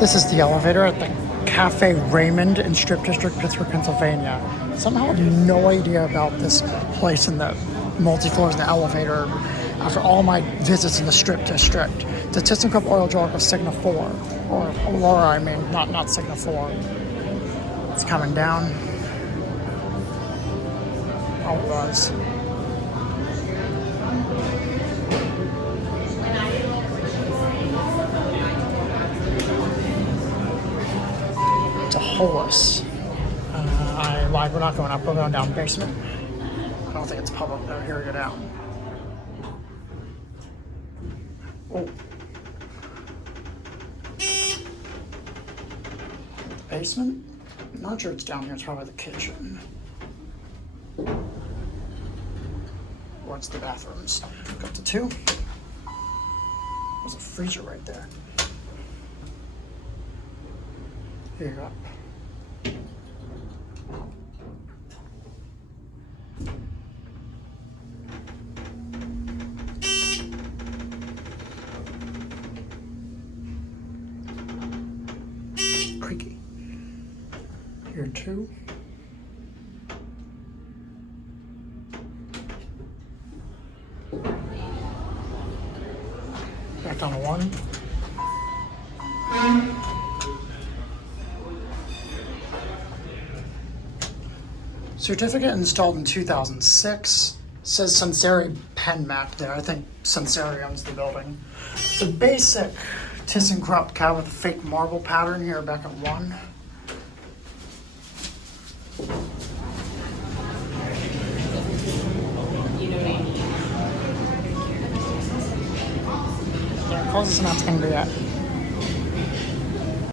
This is the elevator at the Cafe Raymond in Strip District, Pittsburgh, Pennsylvania. Somehow I have no idea about this place and the multi-floors and the elevator after all my visits in the Strip District. The thyssenkrupp Oildraulic of Signa 4, or Aurora, I mean, not Signa 4. It's coming down. Oh, it was. It's a holus. I lied, we're not going up, we're going down the basement. I don't think it's public though, here we go down. Oh. Basement? I'm not sure it's down here, it's probably the kitchen. Or it's the bathrooms. Go up to 2. There's a freezer right there. Here you go. Creaky. Here 2. Back down to 1. Certificate installed in 2006. Says Sunseri Penmac there. I think Sunseri owns the building. It's a basic thyssenkrupp cab with a fake marble pattern here back at 1. Yeah, closest enough it's gonna be at.